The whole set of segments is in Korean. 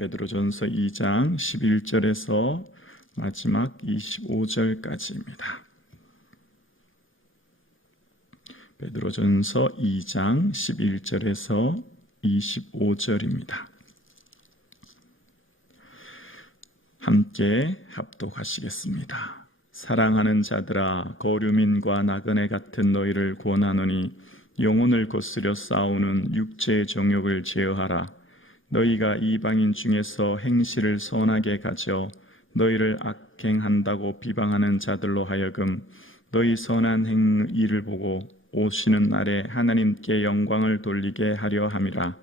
베드로전서 2장 11절에서 마지막 25절까지입니다. 베드로전서 2장 11절에서 25절입니다. 함께 합독하시겠습니다. 사랑하는 자들아, 거류민과 나그네 같은 너희를 권하노니 영혼을 거스려 싸우는 육체의 정욕을 제어하라. 너희가 이방인 중에서 행실을 선하게 가져 너희를 악행한다고 비방하는 자들로 하여금 너희 선한 일을 보고 오시는 날에 하나님께 영광을 돌리게 하려 함이라.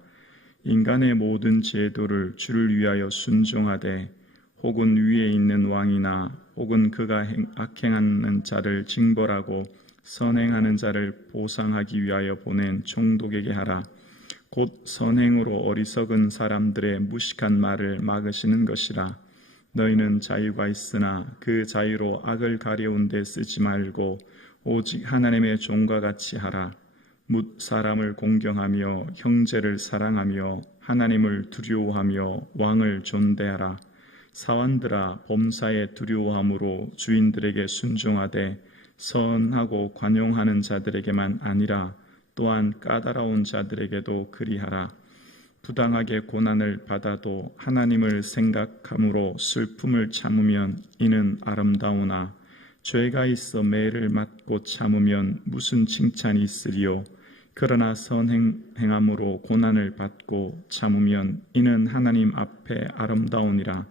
인간의 모든 제도를 주를 위하여 순종하되 혹은 위에 있는 왕이나 혹은 그가 악행하는 자를 징벌하고 선행하는 자를 보상하기 위하여 보낸 총독에게 하라. 곧 선행으로 어리석은 사람들의 무식한 말을 막으시는 것이라. 너희는 자유가 있으나 그 자유로 악을 가려운 데 쓰지 말고 오직 하나님의 종과 같이 하라. 뭇 사람을 공경하며 형제를 사랑하며 하나님을 두려워하며 왕을 존대하라. 사환들아, 범사에 두려워함으로 주인들에게 순종하되 선하고 관용하는 자들에게만 아니라 또한 까다로운 자들에게도 그리하라. 부당하게 고난을 받아도 하나님을 생각함으로 슬픔을 참으면 이는 아름다우나 죄가 있어 매를 맞고 참으면 무슨 칭찬이 있으리요. 그러나 선행함으로 고난을 받고 참으면 이는 하나님 앞에 아름다우니라.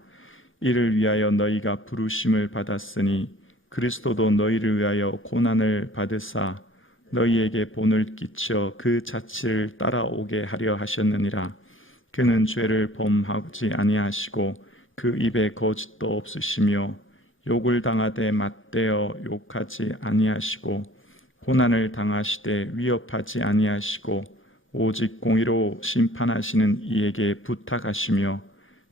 이를 위하여 너희가 부르심을 받았으니 그리스도도 너희를 위하여 고난을 받으사 너희에게 본을 끼쳐 그 자취를 따라오게 하려 하셨느니라. 그는 죄를 범하지 아니하시고 그 입에 거짓도 없으시며 욕을 당하되 맞대어 욕하지 아니하시고 고난을 당하시되 위협하지 아니하시고 오직 공의로 심판하시는 이에게 부탁하시며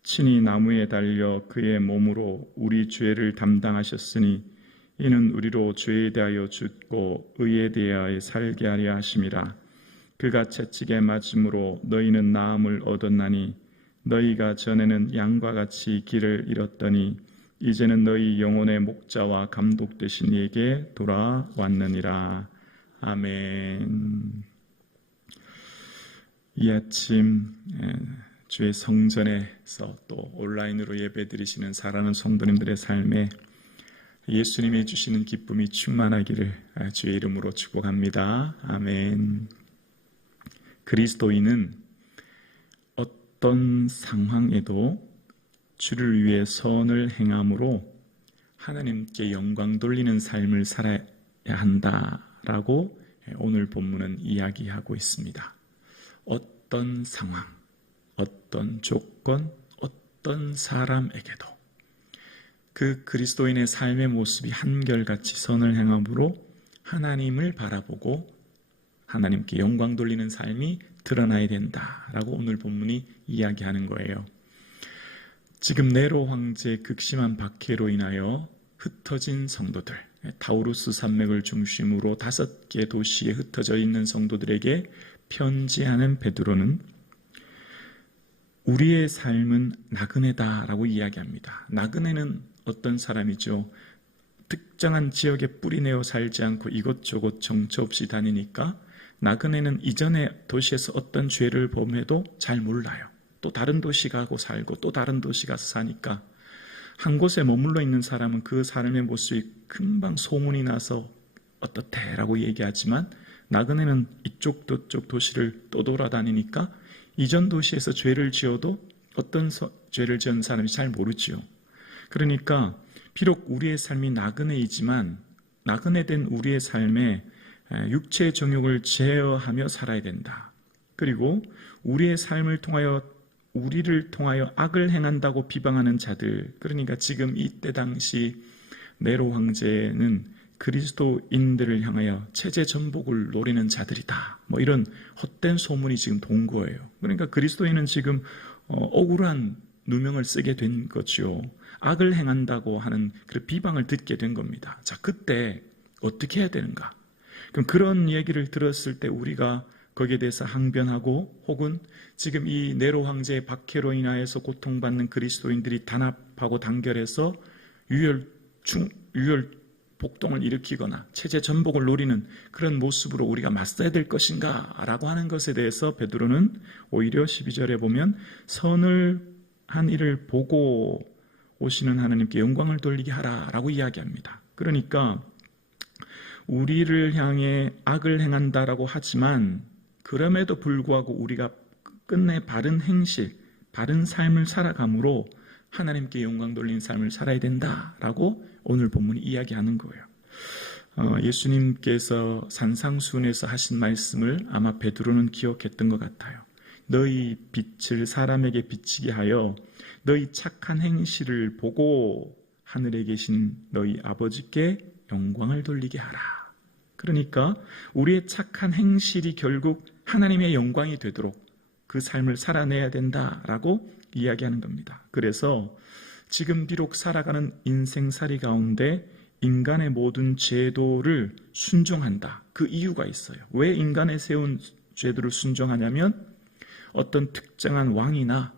친히 나무에 달려 그의 몸으로 우리 죄를 담당하셨으니 이는 우리로 죄에 대하여 죽고 의에 대하여 살게 하려 하심이라. 그가 채찍에 맞음으로 너희는 나음을 얻었나니 너희가 전에는 양과 같이 길을 잃었더니 이제는 너희 영혼의 목자와 감독 되신 이에게 돌아왔느니라. 아멘. 이 아침 주의 성전에서 또 온라인으로 예배드리시는 사랑하는 성도님들의 삶에 예수님이 주시는 기쁨이 충만하기를 주의 이름으로 축복합니다. 아멘. 그리스도인은 어떤 상황에도 주를 위해 선을 행함으로 하나님께 영광 돌리는 삶을 살아야 한다라고 오늘 본문은 이야기하고 있습니다. 어떤 상황, 어떤 조건, 어떤 사람에게도 그 그리스도인의 삶의 모습이 한결같이 선을 행함으로 하나님을 바라보고 하나님께 영광 돌리는 삶이 드러나야 된다라고 오늘 본문이 이야기하는 거예요. 지금 네로 황제의 극심한 박해로 인하여 흩어진 성도들, 타우루스 산맥을 중심으로 5개 도시에 흩어져 있는 성도들에게 편지하는 베드로는 우리의 삶은 나그네다라고 이야기합니다. 나그네는 어떤 사람이죠? 특정한 지역에 뿌리내어 살지 않고 이것저것 정처 없이 다니니까 나그네는 이전에 도시에서 어떤 죄를 범해도 잘 몰라요. 또 다른 도시 가고 살고 또 다른 도시 가서 사니까 한 곳에 머물러 있는 사람은 그 삶의 모습이 금방 소문이 나서 어떻대라고 얘기하지만 나그네는 이쪽 저쪽 도시를 또 돌아다니니까 이전 도시에서 죄를 지어도 어떤 죄를 지은 사람이 잘 모르지요. 그러니까 비록 우리의 삶이 나그네이지만 나그네된 우리의 삶에 육체의 정욕을 제어하며 살아야 된다. 그리고 우리의 삶을 통하여 우리를 통하여 악을 행한다고 비방하는 자들, 그러니까 지금 이때 당시 네로 황제는 그리스도인들을 향하여 체제 전복을 노리는 자들이다. 이런 헛된 소문이 지금 돈 거예요. 그러니까 그리스도인은 지금 억울한 누명을 쓰게 된 거죠. 악을 행한다고 하는 그 비방을 듣게 된 겁니다. 자, 그때 어떻게 해야 되는가? 그럼 그런 얘기를 들었을 때 우리가 거기에 대해서 항변하고 혹은 지금 이 네로 황제의 박해로 인하여서 고통받는 그리스도인들이 단합하고 단결해서 유혈 복동을 일으키거나 체제 전복을 노리는 그런 모습으로 우리가 맞서야 될 것인가 라고 하는 것에 대해서 베드로는 오히려 12절에 보면 선을 한 일을 보고 오시는 하나님께 영광을 돌리게 하라 라고 이야기합니다. 그러니까 우리를 향해 악을 행한다라고 하지만 그럼에도 불구하고 우리가 끝내 바른 행실, 바른 삶을 살아감으로 하나님께 영광 돌리는 삶을 살아야 된다라고 오늘 본문이 이야기하는 거예요. 예수님께서 산상수훈에서 하신 말씀을 아마 베드로는 기억했던 것 같아요. 너희 빛을 사람에게 비치게 하여 너희 착한 행실을 보고 하늘에 계신 너희 아버지께 영광을 돌리게 하라. 그러니까 우리의 착한 행실이 결국 하나님의 영광이 되도록 그 삶을 살아내야 된다라고 이야기하는 겁니다. 그래서 지금 비록 살아가는 인생살이 가운데 인간의 모든 제도를 순종한다. 그 이유가 있어요. 왜 인간의 세운 제도를 순종하냐면 어떤 특정한 왕이나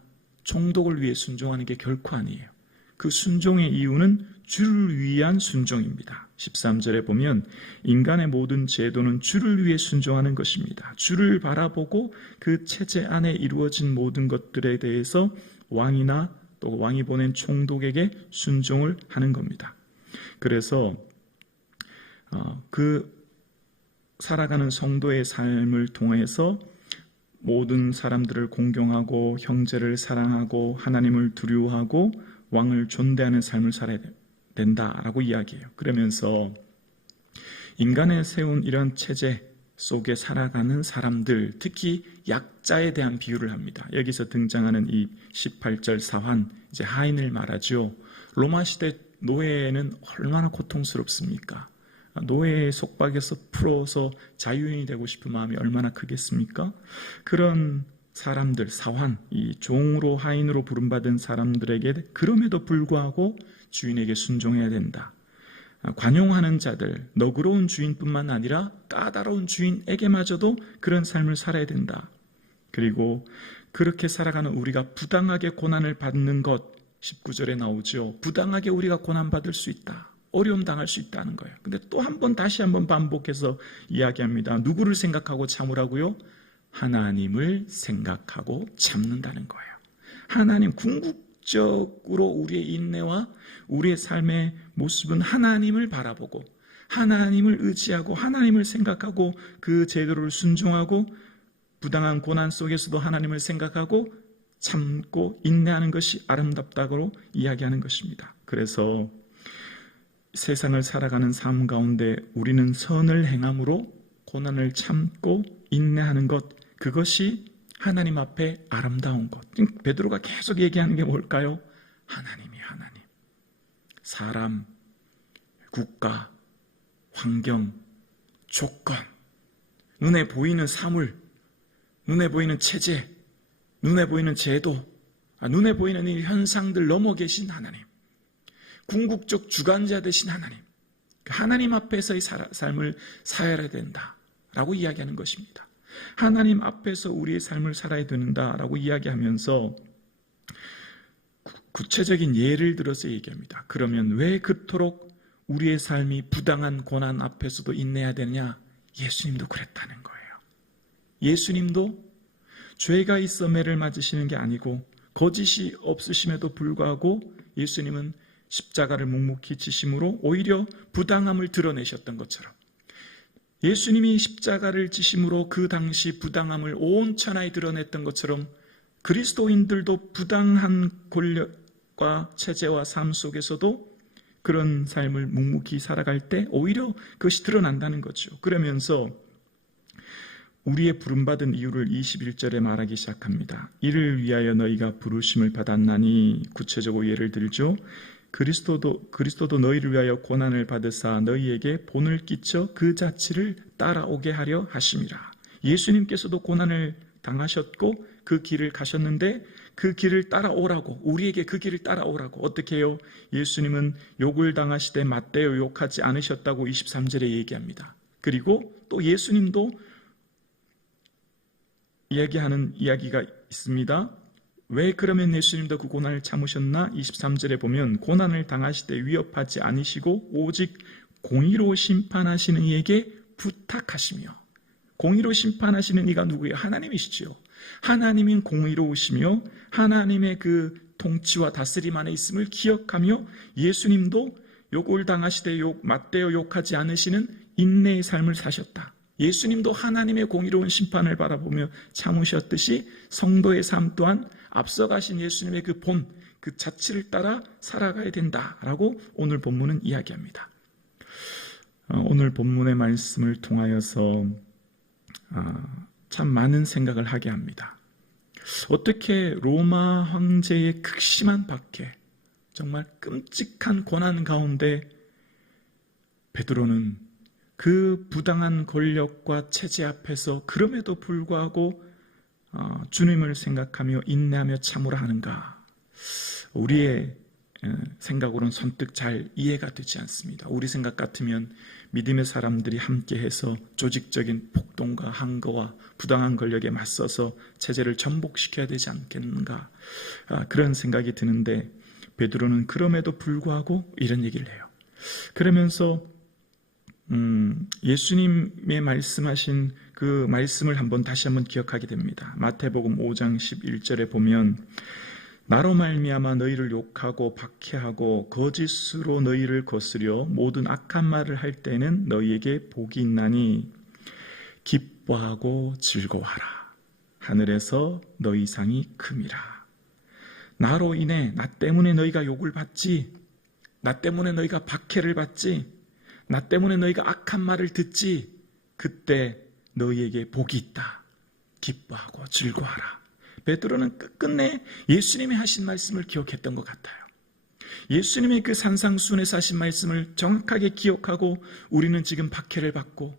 총독을 위해 순종하는 게 결코 아니에요. 그 순종의 이유는 주를 위한 순종입니다. 13절에 보면 인간의 모든 제도는 주를 위해 순종하는 것입니다. 주를 바라보고 그 체제 안에 이루어진 모든 것들에 대해서 왕이나 또 왕이 보낸 총독에게 순종을 하는 겁니다. 그래서 그 살아가는 성도의 삶을 통해서 모든 사람들을 공경하고 형제를 사랑하고 하나님을 두려워하고 왕을 존대하는 삶을 살아야 된다라고 이야기해요. 그러면서 인간의 세운 이런 체제 속에 살아가는 사람들, 특히 약자에 대한 비유를 합니다. 여기서 등장하는 이 18절 사환, 이제 하인을 말하죠. 로마 시대 노예는 얼마나 고통스럽습니까? 노예의 속박에서 풀어서 자유인이 되고 싶은 마음이 얼마나 크겠습니까? 그런 사람들, 사환, 이 종으로 하인으로 부름받은 사람들에게 그럼에도 불구하고 주인에게 순종해야 된다. 관용하는 자들, 너그러운 주인뿐만 아니라 까다로운 주인에게마저도 그런 삶을 살아야 된다. 그리고 그렇게 살아가는 우리가 부당하게 고난을 받는 것, 19절에 나오죠. 부당하게 우리가 고난받을 수 있다. 어려움 당할 수 있다는 거예요. 근데 또 한 번 다시 한번 반복해서 이야기합니다. 누구를 생각하고 참으라고요? 하나님을 생각하고 참는다는 거예요. 하나님, 궁극적으로 우리의 인내와 우리의 삶의 모습은 하나님을 바라보고 하나님을 의지하고 하나님을 생각하고 그 제도를 순종하고 부당한 고난 속에서도 하나님을 생각하고 참고 인내하는 것이 아름답다고 이야기하는 것입니다. 그래서 세상을 살아가는 삶 가운데 우리는 선을 행함으로 고난을 참고 인내하는 것, 그것이 하나님 앞에 아름다운 것. 베드로가 계속 얘기하는 게 뭘까요? 하나님이 하나님. 사람, 국가, 환경, 조건, 눈에 보이는 사물, 눈에 보이는 체제, 눈에 보이는 제도, 눈에 보이는 이 현상들 넘어 계신 하나님. 궁극적 주관자 되신 하나님. 하나님 앞에서의 삶을 살아야 된다라고 이야기하는 것입니다. 하나님 앞에서 우리의 삶을 살아야 된다라고 이야기하면서 구체적인 예를 들어서 얘기합니다. 그러면 왜 그토록 우리의 삶이 부당한 고난 앞에서도 인내해야 되느냐? 예수님도 그랬다는 거예요. 예수님도 죄가 있어 매를 맞으시는 게 아니고 거짓이 없으심에도 불구하고 예수님은 십자가를 묵묵히 지심으로 오히려 부당함을 드러내셨던 것처럼 예수님이 십자가를 지심으로 그 당시 부당함을 온 천하에 드러냈던 것처럼 그리스도인들도 부당한 권력과 체제와 삶 속에서도 그런 삶을 묵묵히 살아갈 때 오히려 그것이 드러난다는 거죠. 그러면서 우리의 부름받은 이유를 21절에 말하기 시작합니다. 이를 위하여 너희가 부르심을 받았나니, 구체적으로 예를 들죠. 그리스도도 너희를 위하여 고난을 받으사 너희에게 본을 끼쳐 그 자취를 따라오게 하려 하심이라. 예수님께서도 고난을 당하셨고 그 길을 가셨는데 그 길을 따라오라고, 우리에게 그 길을 따라오라고. 어떻게 해요? 예수님은 욕을 당하시되 맞대어 욕하지 않으셨다고 23절에 얘기합니다. 그리고 또 예수님도 이야기하는 이야기가 있습니다. 왜 그러면 예수님도 그 고난을 참으셨나? 23절에 보면 고난을 당하시되 위협하지 않으시고 오직 공의로 심판하시는 이에게 부탁하시며, 공의로 심판하시는 이가 누구예요? 하나님이시죠. 하나님인 공의로우시며 하나님의 그 통치와 다스림 안에 있음을 기억하며 예수님도 욕을 당하시되 맞대어 욕하지 않으시는 인내의 삶을 사셨다. 예수님도 하나님의 공의로운 심판을 바라보며 참으셨듯이 성도의 삶 또한 앞서가신 예수님의 그 본, 그 자취를 따라 살아가야 된다라고 오늘 본문은 이야기합니다. 오늘 본문의 말씀을 통하여서 참 많은 생각을 하게 합니다. 어떻게 로마 황제의 극심한 박해, 정말 끔찍한 고난 가운데 베드로는 그 부당한 권력과 체제 앞에서 그럼에도 불구하고 주님을 생각하며 인내하며 참으라 하는가? 우리의 생각으로는 선뜻 잘 이해가 되지 않습니다. 우리 생각 같으면 믿음의 사람들이 함께해서 조직적인 폭동과 항거와 부당한 권력에 맞서서 체제를 전복시켜야 되지 않겠는가? 그런 생각이 드는데 베드로는 그럼에도 불구하고 이런 얘기를 해요. 그러면서 예수님의 말씀하신 그 말씀을 다시 한번 기억하게 됩니다. 마태복음 5장 11절에 보면 나로 말미암아 너희를 욕하고 박해하고 거짓으로 너희를 거스려 모든 악한 말을 할 때는 너희에게 복이 있나니 기뻐하고 즐거워하라. 하늘에서 너희 상이 큼이라. 나로 인해 나 때문에 너희가 욕을 받지, 나 때문에 너희가 박해를 받지, 나 때문에 너희가 악한 말을 듣지, 그때 너희에게 복이 있다. 기뻐하고 즐거워하라. 베드로는 끝끝내 예수님이 하신 말씀을 기억했던 것 같아요. 예수님의 그 산상수훈에서 하신 말씀을 정확하게 기억하고 우리는 지금 박해를 받고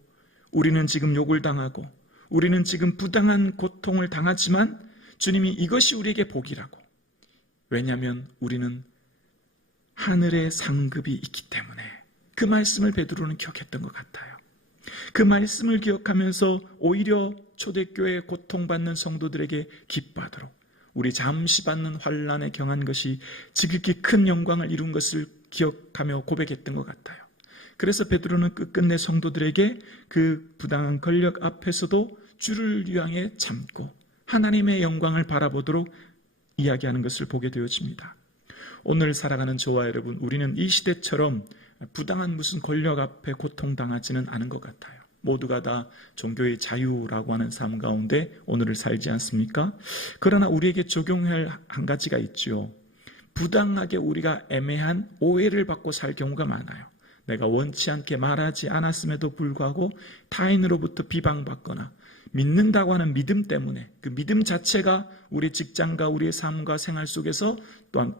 우리는 지금 욕을 당하고 우리는 지금 부당한 고통을 당하지만 주님이 이것이 우리에게 복이라고. 왜냐하면 우리는 하늘의 상급이 있기 때문에 그 말씀을 베드로는 기억했던 것 같아요. 그 말씀을 기억하면서 오히려 초대교회에 고통받는 성도들에게 기뻐하도록 우리 잠시 받는 환난에 경한 것이 지극히 큰 영광을 이룬 것을 기억하며 고백했던 것 같아요. 그래서 베드로는 끝끝내 성도들에게 그 부당한 권력 앞에서도 주를 향해 참고 하나님의 영광을 바라보도록 이야기하는 것을 보게 되어집니다. 오늘 살아가는 저와 여러분, 우리는 이 시대처럼 부당한 무슨 권력 앞에 고통당하지는 않은 것 같아요. 모두가 다 종교의 자유라고 하는 삶 가운데 오늘을 살지 않습니까? 그러나 우리에게 적용할 한 가지가 있죠. 부당하게 우리가 애매한 오해를 받고 살 경우가 많아요. 내가 원치 않게 말하지 않았음에도 불구하고 타인으로부터 비방받거나 믿는다고 하는 믿음 때문에 그 믿음 자체가 우리 직장과 우리의 삶과 생활 속에서 또한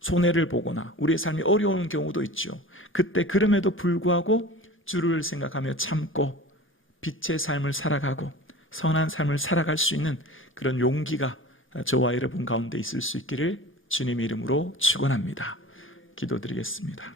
손해를 보거나 우리의 삶이 어려운 경우도 있죠. 그때 그럼에도 불구하고 주를 생각하며 참고 빛의 삶을 살아가고 선한 삶을 살아갈 수 있는 그런 용기가 저와 여러분 가운데 있을 수 있기를 주님의 이름으로 축원합니다. 기도드리겠습니다.